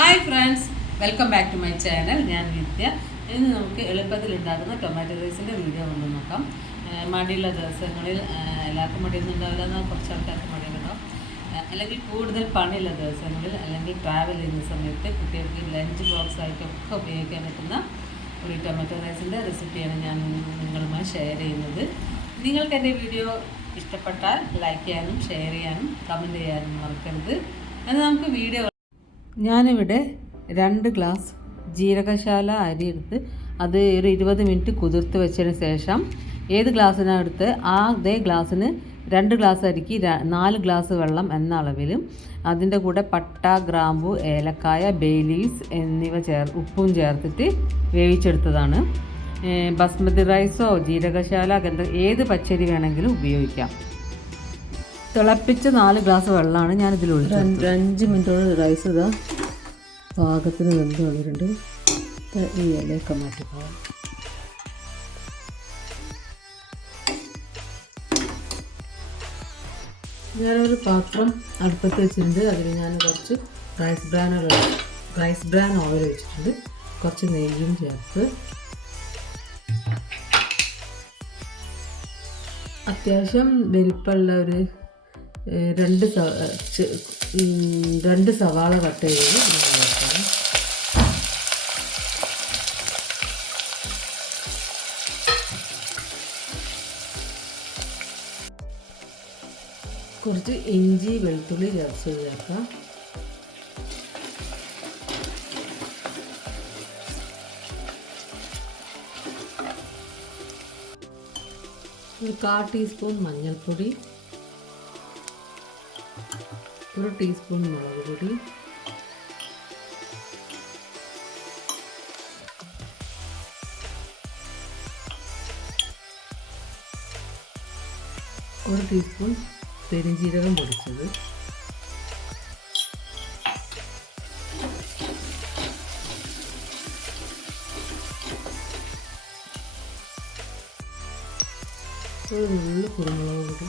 Hi friends, welcome back to my channel. ഞാൻ വിദ്യ. ഇന്ന് നമുക്ക് എളുപ്പത്തിൽ ഉണ്ടാക്കുന്ന ടൊമാറ്റോ റൈസിൻ്റെ വീഡിയോ കൊണ്ട് നോക്കാം. മടിയുള്ള ദിവസങ്ങളിൽ എല്ലാവർക്കും മടിയൊന്നും ഉണ്ടാവില്ല, എന്നാൽ കുറച്ച് ആൾക്കാർക്ക് മടിയുണ്ടാവും. അല്ലെങ്കിൽ കൂടുതൽ പണിയുള്ള ദിവസങ്ങളിൽ, അല്ലെങ്കിൽ ട്രാവൽ ചെയ്യുന്ന സമയത്ത് കുട്ടികൾക്ക് ലഞ്ച് ബോക്സ് ആയിട്ടൊക്കെ ഉപയോഗിക്കാൻ പറ്റുന്ന ഒരു ടൊമാറ്റോ റൈസിൻ്റെ റെസിപ്പിയാണ് ഞാൻ നിങ്ങളുമായി ഷെയർ ചെയ്യുന്നത്. നിങ്ങൾക്ക് എൻ്റെ വീഡിയോ ഇഷ്ടപ്പെട്ടാൽ ലൈക്ക് ചെയ്യാനും ഷെയർ ചെയ്യാനും കമൻറ്റ് ചെയ്യാനും മറക്കരുത്. എന്നാൽ നമുക്ക് വീഡിയോ. ഞാനിവിടെ 2 ഗ്ലാസ് ജീരകശാല അരി എടുത്ത് അത് ഒരു 20 മിനിറ്റ് കുതിർത്ത് വെച്ചതിന് ശേഷം ഏത് ഗ്ലാസ്സിനാണ് എടുത്ത് അതേ ഗ്ലാസ്സിന് 2 ഗ്ലാസ് അരിക്ക് 4 ഗ്ലാസ് വെള്ളം എന്ന അളവിലും അതിൻ്റെ കൂടെ പട്ട, ഗ്രാമ്പു, ഏലക്കായ, ബേ ലീവ്സ് എന്നിവ ഉപ്പും ചേർത്തിട്ട് വേവിച്ചെടുത്തതാണ്. ബസ്മതി റൈസോ ജീരകശാല ഏത് പച്ചരി വേണമെങ്കിലും ഉപയോഗിക്കാം. തിളപ്പിച്ച 4 ഗ്ലാസ് വെള്ളമാണ് ഞാനിതിൽ ഒഴിച്ചത്. 5 മിനിറ്റോടെ റൈസ് ഇതാ പാകത്തിന് വെന്ത് വന്നിട്ടുണ്ട്. ഈ ഇലയൊക്കെ മാറ്റിപ്പോകാം. ഞാനൊരു പാത്രം അടുപ്പത്ത് വെച്ചിട്ടുണ്ട്. അതിൽ ഞാൻ കുറച്ച് റൈസ് ബ്രാൻ ഓയിൽ വെച്ചിട്ടുണ്ട്. കുറച്ച് നെയ്യും ചേർത്ത് അത്യാവശ്യം വലിപ്പമുള്ള ഒരു 2 സവാള കട്ട് ചെയ്ത് വെക്കാം. കുറച്ച് ഇഞ്ചി വെളുത്തുള്ളി ചേർക്കാം. ഒരു 1/4 ടീസ്പൂൺ മഞ്ഞൾപ്പൊടി, 1 ടീസ്പൂൺ മുളക് പൊടി, 1 ടീസ്പൂൺ പെരുംജീരകം പൊടിച്ചത്, ഒരു നുള്ളു കുരുമുളക് പൊടി,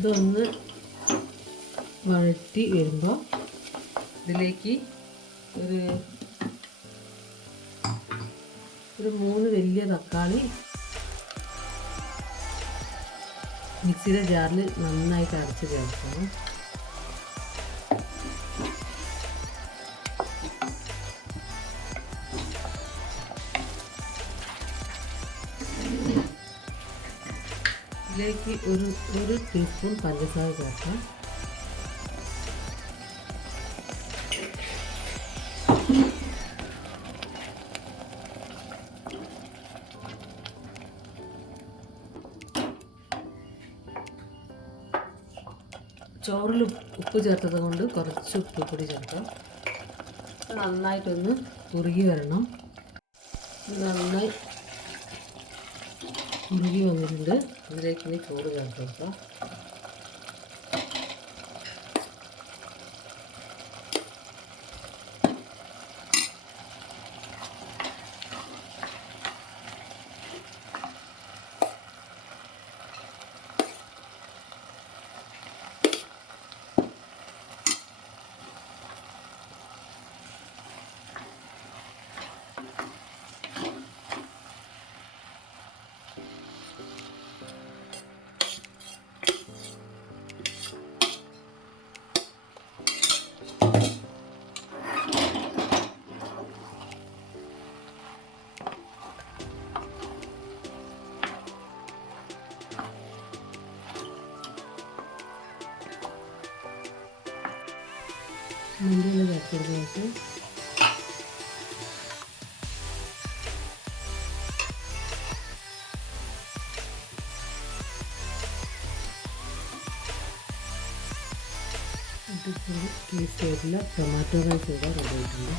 ഇതൊന്ന് വഴറ്റി വരുമ്പോൾ ഇതിലേക്ക് ഒരു 3 വലിയ തക്കാളി മിക്സിയുടെ ജാറിൽ നന്നായിട്ട് അരച്ച് ചേർക്കണം. ഇതിലേക്ക് ഒരു ടീസ്പൂൺ പഞ്ചസാര ചേർക്കാം. ചോറിൽ ഉപ്പ് ചേർത്തത് കൊണ്ട് കുറച്ച് ഉപ്പ് കൂടി ചേർക്കാം. നന്നായിട്ടൊന്ന് കുറുകി വരണം. നന്നായി കുറുകി വന്നിട്ടുണ്ട്. ഇതിലേക്ക് ഇനി ചോറ് ചേർത്ത് കൊടുക്കാം. മല്ലിയില ചേർത്ത് ടൊമാറ്റോ റൈസ് ഇവിടെ റെഡി ആയിട്ടുണ്ട്.